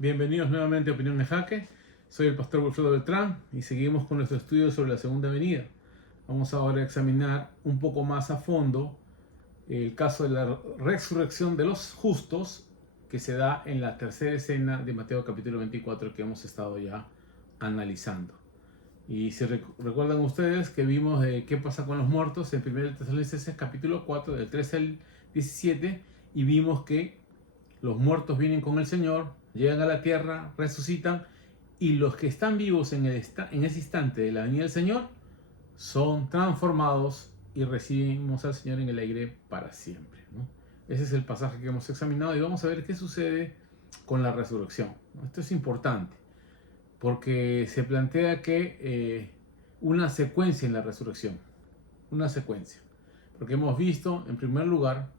Bienvenidos nuevamente a Opinión de Jaque. Soy el pastor Wilfredo Beltrán y seguimos con nuestro estudio sobre la segunda venida. Vamos ahora a examinar un poco más a fondo el caso de la resurrección de los justos que se da en la tercera escena de Mateo capítulo 24 que hemos estado ya analizando. Y si recuerdan ustedes que vimos qué pasa con los muertos en 1 Tesalonicenses capítulo 4 del 13 al 17 y vimos que los muertos vienen con el Señor, llegan a la tierra, resucitan y los que están vivos en ese instante de la venida del Señor son transformados y recibimos al Señor en el aire para siempre, ¿no? Ese es el pasaje que hemos examinado y vamos a ver qué sucede con la resurrección, ¿no? Esto es importante porque se plantea que una secuencia en la resurrección, una secuencia, porque hemos visto en primer lugar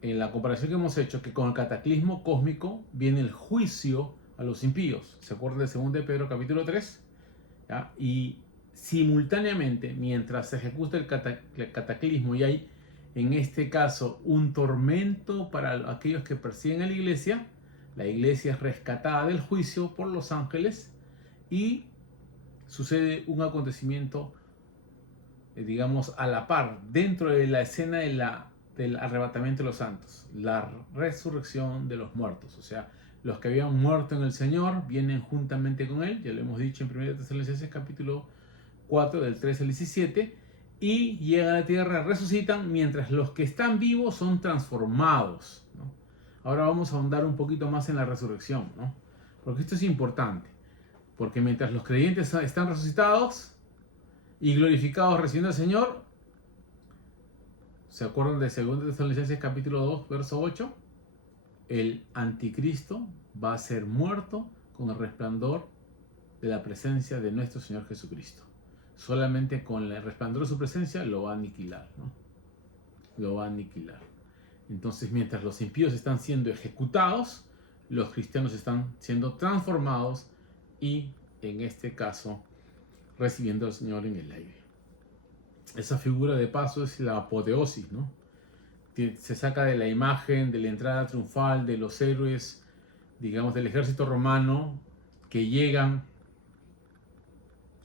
en la comparación que hemos hecho que con el cataclismo cósmico viene el juicio a los impíos. ¿Se acuerdan de 2 de Pedro capítulo 3? ¿Ya? Y simultáneamente, mientras se ejecuta el cataclismo y hay en este caso un tormento para aquellos que persiguen a la iglesia es rescatada del juicio por los ángeles y sucede un acontecimiento, digamos, a la par, dentro de la escena del arrebatamiento de los santos, la resurrección de los muertos. O sea, los que habían muerto en el Señor vienen juntamente con Él, ya lo hemos dicho en 1 Tesalonicenses capítulo 4 del 13 al 17, y llegan a la tierra, resucitan, mientras los que están vivos son transformados, ¿no? Ahora vamos a ahondar un poquito más en la resurrección, ¿no? Porque esto es importante, porque mientras los creyentes están resucitados y glorificados recibiendo al Señor, ¿se acuerdan de 2 Tesalonicenses capítulo 2, verso 8? El anticristo va a ser muerto con el resplandor de la presencia de nuestro Señor Jesucristo. Solamente con el resplandor de su presencia lo va a aniquilar, ¿no? Lo va a aniquilar. Entonces, mientras los impíos están siendo ejecutados, los cristianos están siendo transformados y, en este caso, recibiendo al Señor en el aire. Esa figura de paso es la apoteosis, ¿no? Se saca de la imagen de la entrada triunfal de los héroes, digamos, del ejército romano que llegan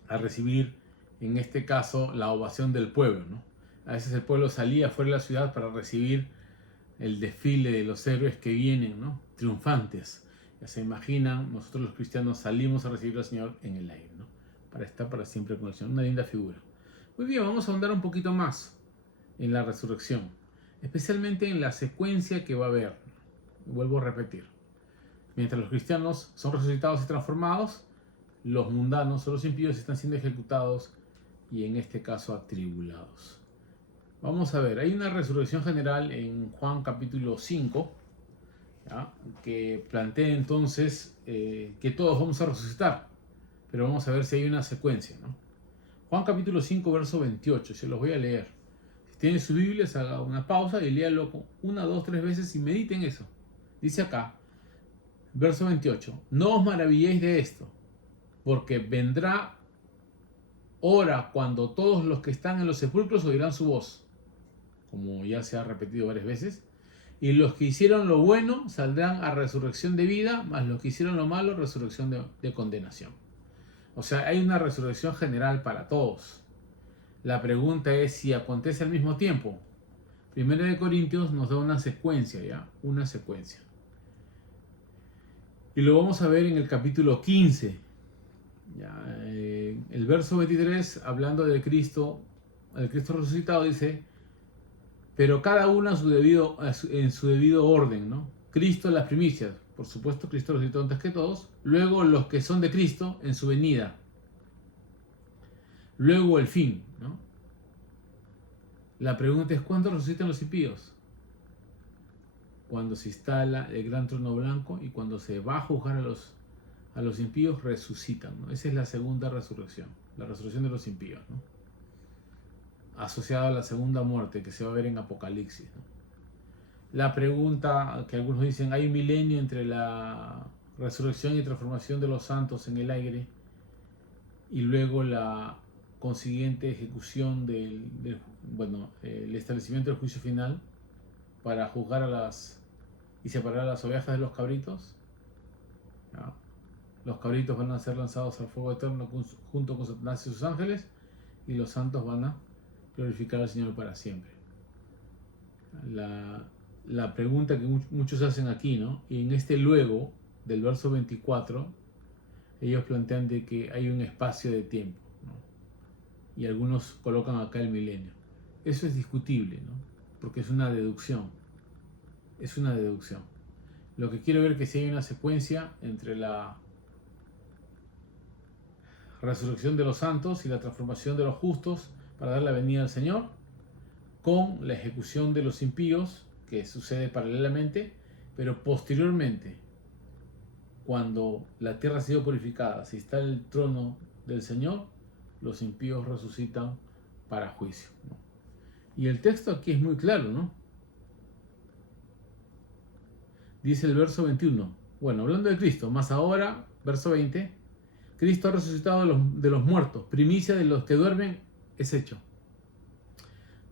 a recibir, en este caso, la ovación del pueblo, ¿no? A veces el pueblo salía fuera de la ciudad para recibir el desfile de los héroes que vienen, ¿no? Triunfantes. Ya se imaginan, nosotros los cristianos salimos a recibir al Señor en el aire, ¿no? Para estar para siempre con el Señor. Una linda figura. Muy bien, vamos a ahondar un poquito más en la resurrección, especialmente en la secuencia que va a haber. Vuelvo a repetir. Mientras los cristianos son resucitados y transformados, los mundanos o los impíos están siendo ejecutados y en este caso atribulados. Vamos a ver, hay una resurrección general en Juan capítulo 5, ¿ya? Que plantea entonces que todos vamos a resucitar, pero vamos a ver si hay una secuencia, ¿no? Juan capítulo 5, verso 28, se los voy a leer. Si tienen su Biblia, haga una pausa y léalo 1, 2, 3 veces y mediten eso. Dice acá, verso 28, no os maravilléis de esto, porque vendrá hora cuando todos los que están en los sepulcros oirán su voz, como ya se ha repetido varias veces, y los que hicieron lo bueno saldrán a resurrección de vida, mas los que hicieron lo malo, resurrección de condenación. O sea, hay una resurrección general para todos. La pregunta es si acontece al mismo tiempo. Primero de Corintios nos da una secuencia, ¿ya? Una secuencia. Y lo vamos a ver en el capítulo 15. ¿Ya? El verso 23, hablando del Cristo, el Cristo resucitado, dice, pero cada uno en su debido orden, ¿no? Cristo las primicias, por supuesto, Cristo resucitó antes que todos, luego los que son de Cristo en su venida, luego el fin, ¿no? La pregunta es, ¿cuándo resucitan los impíos? Cuando se instala el gran trono blanco y cuando se va a juzgar a los impíos, resucitan, ¿no? Esa es la segunda resurrección, la resurrección de los impíos, ¿no? Asociada a la segunda muerte que se va a ver en Apocalipsis, ¿no? La pregunta que algunos dicen, hay un milenio entre la resurrección y transformación de los santos en el aire y luego la consiguiente ejecución el establecimiento del juicio final para juzgar y separar a las ovejas de los cabritos. ¿ya? Los cabritos van a ser lanzados al fuego eterno junto con Satanás y sus ángeles, y los santos van a glorificar al Señor para siempre. La pregunta que muchos hacen aquí, ¿no? Y en este luego del verso 24, ellos plantean de que hay un espacio de tiempo, ¿no? Y algunos colocan acá el milenio. Eso es discutible, ¿no? Porque es una deducción. Es una deducción. Lo que quiero ver es que si hay una secuencia entre la resurrección de los santos y la transformación de los justos para dar la venida al Señor, con la ejecución de los impíos, que sucede paralelamente, pero posteriormente, cuando la tierra ha sido purificada, si está el trono del Señor, los impíos resucitan para juicio, ¿no? Y el texto aquí es muy claro, ¿no? Dice el verso 21, bueno, hablando de Cristo, más ahora, verso 20, Cristo ha resucitado de los muertos, primicia de los que duermen es hecho.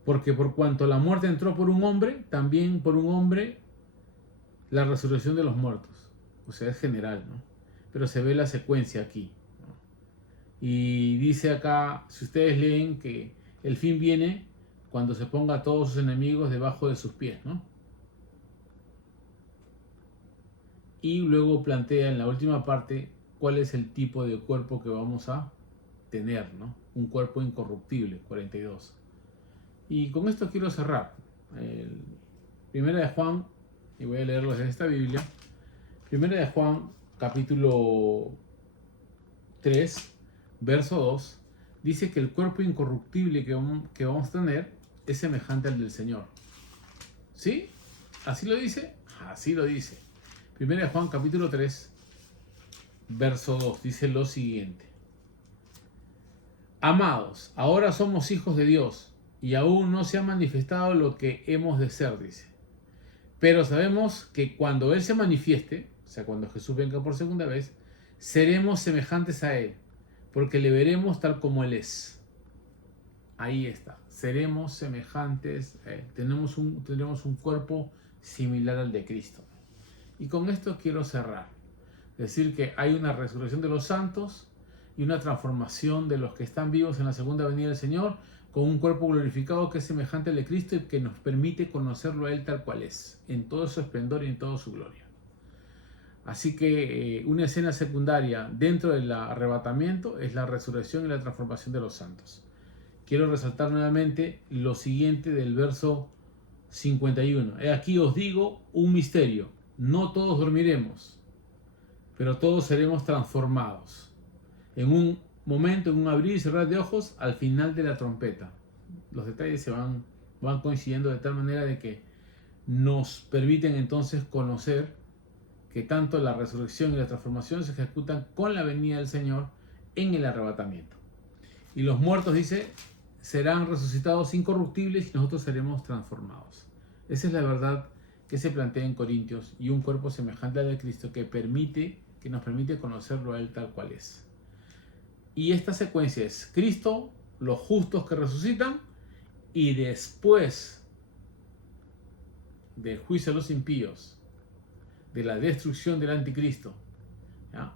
Porque por cuanto la muerte entró por un hombre, también por un hombre la resurrección de los muertos. O sea, es general, ¿no? Pero se ve la secuencia aquí, ¿no? Y dice acá, si ustedes leen, que el fin viene cuando se ponga a todos sus enemigos debajo de sus pies, ¿no? Y luego plantea en la última parte cuál es el tipo de cuerpo que vamos a tener, ¿no? Un cuerpo incorruptible, 42. Y con esto quiero cerrar. Primera de Juan, y voy a leerlos en esta Biblia. Primera de Juan, capítulo 3, verso 2, dice que el cuerpo incorruptible que vamos a tener es semejante al del Señor. ¿Sí? ¿Así lo dice? Así lo dice. Primera de Juan, capítulo 3, verso 2, dice lo siguiente. Amados, ahora somos hijos de Dios, y aún no se ha manifestado lo que hemos de ser, dice. Pero sabemos que cuando Él se manifieste, o sea, cuando Jesús venga por segunda vez, seremos semejantes a Él, porque le veremos tal como Él es. Ahí está, seremos semejantes a Él. Tendremos un cuerpo similar al de Cristo. Y con esto quiero cerrar. Decir que hay una resurrección de los santos y una transformación de los que están vivos en la segunda venida del Señor, con un cuerpo glorificado que es semejante al de Cristo y que nos permite conocerlo a Él tal cual es, en todo su esplendor y en toda su gloria. Así que una escena secundaria dentro del arrebatamiento es la resurrección y la transformación de los santos. Quiero resaltar nuevamente lo siguiente del verso 51. He aquí os digo un misterio, no todos dormiremos, pero todos seremos transformados. En un momento, en un abrir y cerrar de ojos, al final de la trompeta. Los detalles se van coincidiendo de tal manera de que nos permiten entonces conocer que tanto la resurrección y la transformación se ejecutan con la venida del Señor en el arrebatamiento. Y los muertos, dice, serán resucitados incorruptibles y nosotros seremos transformados. Esa es la verdad que se plantea en Corintios, y un cuerpo semejante al de Cristo que nos permite conocerlo a Él tal cual es. Y esta secuencia es Cristo, los justos que resucitan, y después del juicio a los impíos, de la destrucción del anticristo, ¿ya?,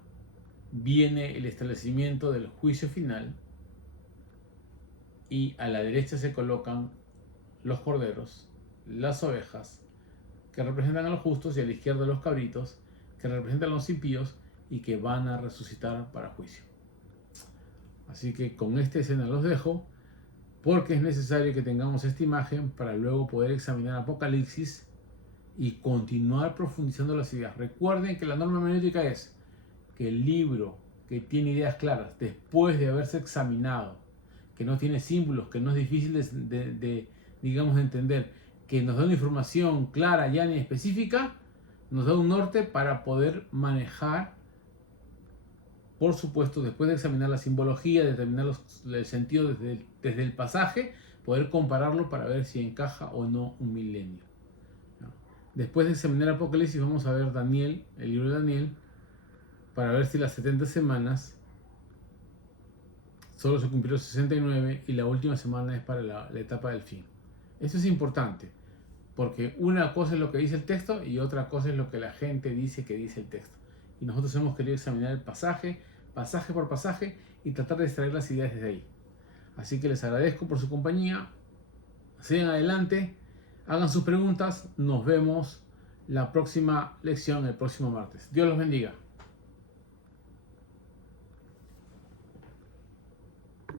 viene el establecimiento del juicio final, y a la derecha se colocan los corderos, las ovejas, que representan a los justos, y a la izquierda los cabritos, que representan a los impíos y que van a resucitar para juicio. Así que con esta escena los dejo, porque es necesario que tengamos esta imagen para luego poder examinar Apocalipsis y continuar profundizando las ideas. Recuerden que la norma hermenéutica es que el libro que tiene ideas claras, después de haberse examinado, que no tiene símbolos, que no es difícil de entender, que nos da una información clara, llana y específica, nos da un norte para poder manejar, por supuesto, después de examinar la simbología, determinar el sentido desde el pasaje, poder compararlo para ver si encaja o no un milenio. Después de examinar Apocalipsis, vamos a ver Daniel, el libro de Daniel, para ver si las 70 semanas solo se cumplieron 69 y la última semana es para la etapa del fin. Eso es importante, porque una cosa es lo que dice el texto y otra cosa es lo que la gente dice que dice el texto. y nosotros hemos querido examinar el pasaje por pasaje y tratar de extraer las ideas desde ahí. Así que les agradezco por su compañía. Sigan adelante, hagan sus preguntas. Nos vemos la próxima lección el próximo martes. Dios los bendiga.